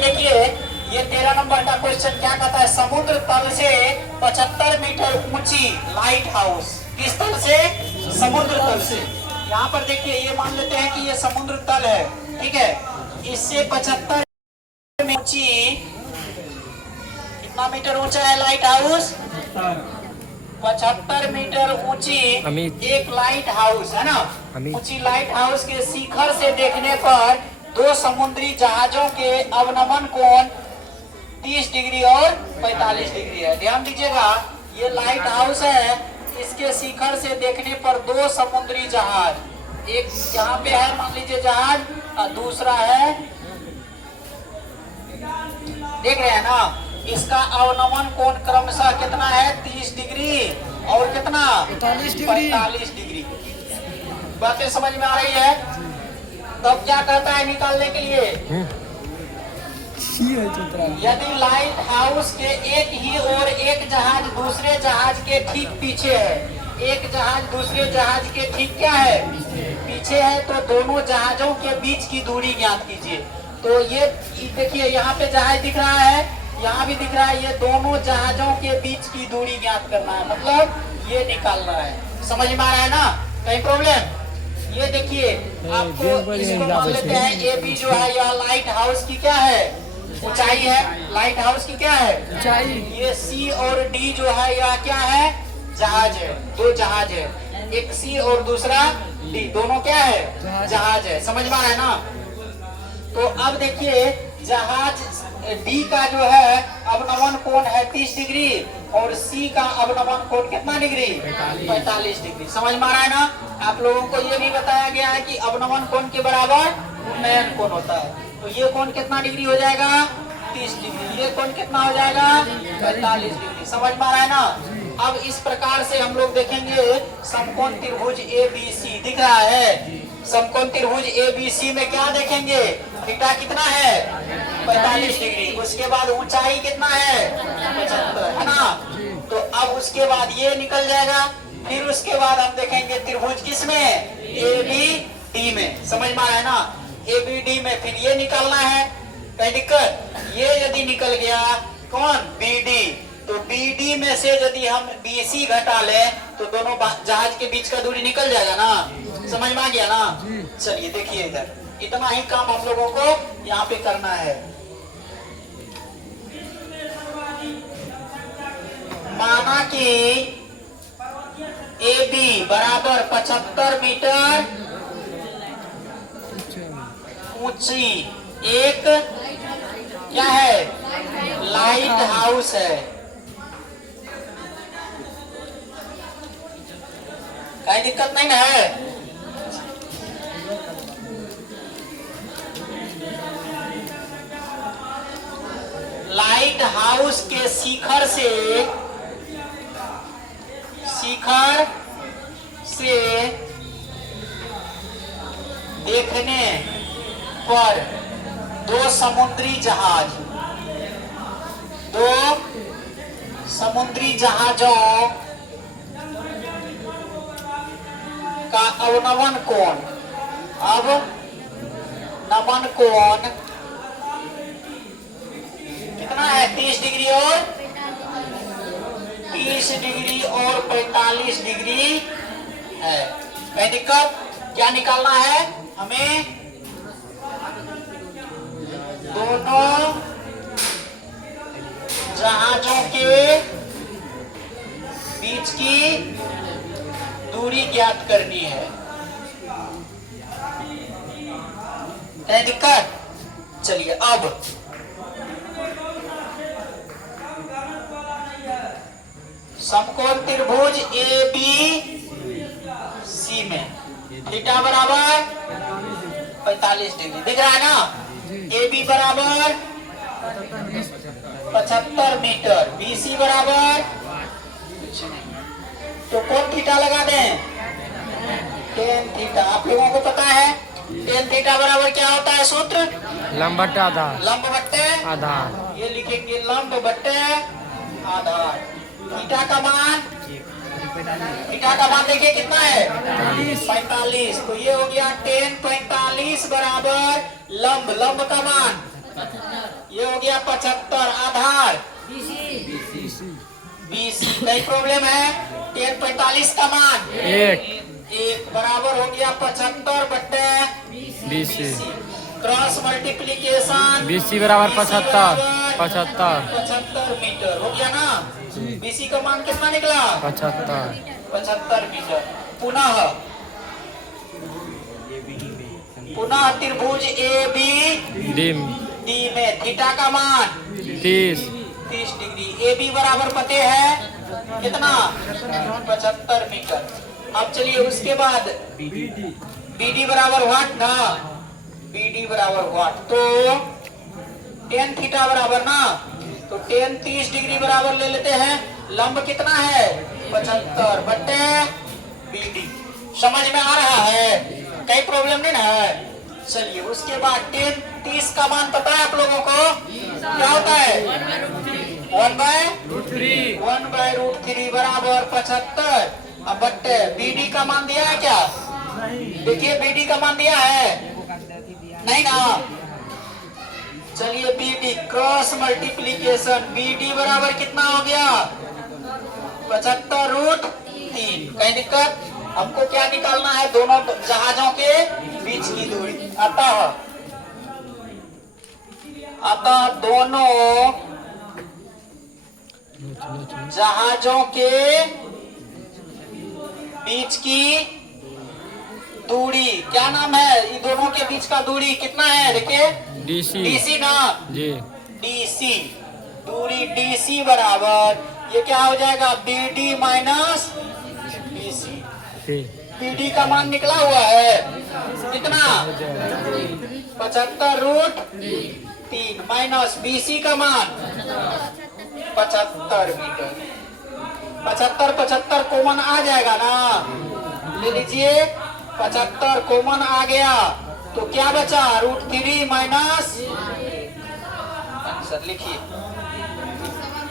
देखिए ये 13 नंबर का क्वेश्चन क्या कहता है, समुद्र तल से 75 मीटर ऊंची लाइट हाउस। किस तल से? समुद्र तल से। यहाँ पर देखिए ये मान लेते हैं कि ये समुद्र तल है, ठीक है। इससे 75 ऊंची, कितना मीटर ऊंचा है लाइट हाउस? 75 मीटर ऊंची एक लाइट हाउस है ना। ऊंची लाइट हाउस के शिखर से देखने पर दो समुद्री जहाजों के अवनमन कोण 30 डिग्री और 45 डिग्री है। ध्यान दीजिएगा, ये लाइट हाउस है, इसके शिखर से देखने पर दो समुद्री जहाज, एक यहाँ पे है मान लीजिए जहाज, और दूसरा है, देख रहे हैं ना, इसका अवनमन कोण क्रमशः कितना है? 30 डिग्री और कितना? 45 डिग्री। बातें समझ में आ रही है? तब क्या कहता है निकालने के लिए, यदि लाइट हाउस के एक ही और एक जहाज दूसरे जहाज के ठीक पीछे है, एक जहाज दूसरे जहाज के ठीक क्या है? पीछे है, तो दोनों जहाजों के बीच की दूरी ज्ञात कीजिए। तो ये देखिए यहाँ पे जहाज दिख रहा है, यहाँ भी दिख रहा है, ये दोनों जहाजों के बीच की दूरी ज्ञात करना है, मतलब ये निकालना है। समझ में आ रहा है ना? कहीं प्रॉब्लम? ये देखिए आपको इसको मान लेते हैं ए बी जो है, यह लाइट हाउस की क्या है? ऊंचाई है। लाइट हाउस की क्या है? ऊंचाई। ये सी और डी जो है यह क्या है? जहाज है। दो जहाज है, एक सी और दूसरा डी, दोनों क्या है? जहाज है। समझ में आ रहा है ना? तो अब देखिए जहाज डी का जो है अवनमन कोण है 30 डिग्री और सी का अवनमन कोण कितना डिग्री? 45 डिग्री। समझ में आ रहा है ना? आप लोगों को ये भी बताया गया है कि अवनमन कोण के बराबर उन्नयन कोण होता है। तो ये कोण कितना डिग्री हो जाएगा? 30 डिग्री। ये कोण कितना हो जाएगा? 45 डिग्री। समझ में आ रहा है ना? अब इस प्रकार से हम लोग देखेंगे समकोण त्रिभुज ए बी सी दिख रहा है। समकोण त्रिभुज ए बी सी में क्या देखेंगे? थीटा कितना है? 45 डिग्री। उसके बाद ऊंचाई कितना है? 75 है ना। तो अब उसके बाद ये निकल जाएगा, फिर उसके बाद हम देखेंगे त्रिभुज किसमें? ए बी डी में। समझ में आ रहा है ना? ए बी डी में फिर ये निकालना है। कहीं दिक्कत? ये यदि निकल गया कौन? बी डी, तो बी डी में से यदि हम बी सी घटा ले तो दोनों जहाज के बीच का दूरी निकल जाएगा ना। समझ में आ गया ना? चलिए देखिए इधर, इतना ही काम हम लोगों को यहाँ पे करना है। माना कि ए बी बराबर 75 मीटर ऊंची एक क्या है? लाइट हाउस है। कहीं दिक्कत नहीं ना है? लाइट हाउस के शिखर से देखने पर दो समुद्री जहाजों का अवनमन कोण कितना है? 30 डिग्री और 30 डिग्री और 45 डिग्री है। कहीं दिक्कत? क्या निकालना है हमें? दोनों जहाजों के बीच की दूरी ज्ञात करनी है। कहीं दिक्कत? चलिए अब समकोण त्रिभुज ए बी सी में थीटा बराबर 45 डिग्री दिख रहा है ना। ए बी बराबर 75 मीटर, बी सी बराबर, तो कौन थीटा लगा दें? Tan theta. आप लोगों को पता है टेन थीटा बराबर क्या होता है सूत्र? लंब बट्टे आधार। लंब बट्टे आधार। ये लिखेंगे लंब बट्टे आधार। थीटा का मान देखिए कितना है? 45। तो ये हो गया टेन 45 बराबर लंब का मान ये हो गया 75। आधार BC। कई प्रॉब्लम है। 10 45 का मान एक बराबर हो गया 75 बट्टे BC। क्रॉस मल्टीप्लीकेशन BC बराबर 75 75 मीटर हो गया ना। BC का मान कितना निकला? 75 मीटर। पुनः त्रिभुज AB D में थीटा का मान 30 डिग्री। AB बराबर पते है कितना? 75 मीटर। अब चलिए उसके बाद BD बराबर व्हाट ना। BD बराबर व्हाट, तो tan थीटा बराबर ना, तो tan 30 डिग्री बराबर ले लेते हैं। लंब कितना है? 75 बट्टे BD। समझ में आ रहा है? कई प्रॉब्लम नहीं ना है। चलिए उसके बाद tan 30 का मान पता है आप लोगों को? क्या होता है? 1/√3 बराबर 75। अब बट्टे BD का मान दिया है क्या? देखिए BD का मान दिया है नहीं ना। चलिए BD क्रॉस मल्टीप्लीकेशन BD बराबर कितना हो गया? 75√3। कहीं दिक्कत? हमको क्या निकालना है? दोनों जहाजों के बीच की दूरी। अतः दोनों जहाजों के बीच की दूरी क्या नाम है? ये दोनों के बीच का दूरी कितना है? देखिए DC ना जी। DC दूरी DC बराबर ये क्या हो जाएगा? BD minus BC। BD का मान निकला हुआ है कितना? 75√3 माइनस BC का मान 75 मीटर। 75 कॉमन आ जाएगा ना, ले लीजिए। 75 कॉमन आ गया तो क्या बचा? √3 माइनस आंसर लिखिए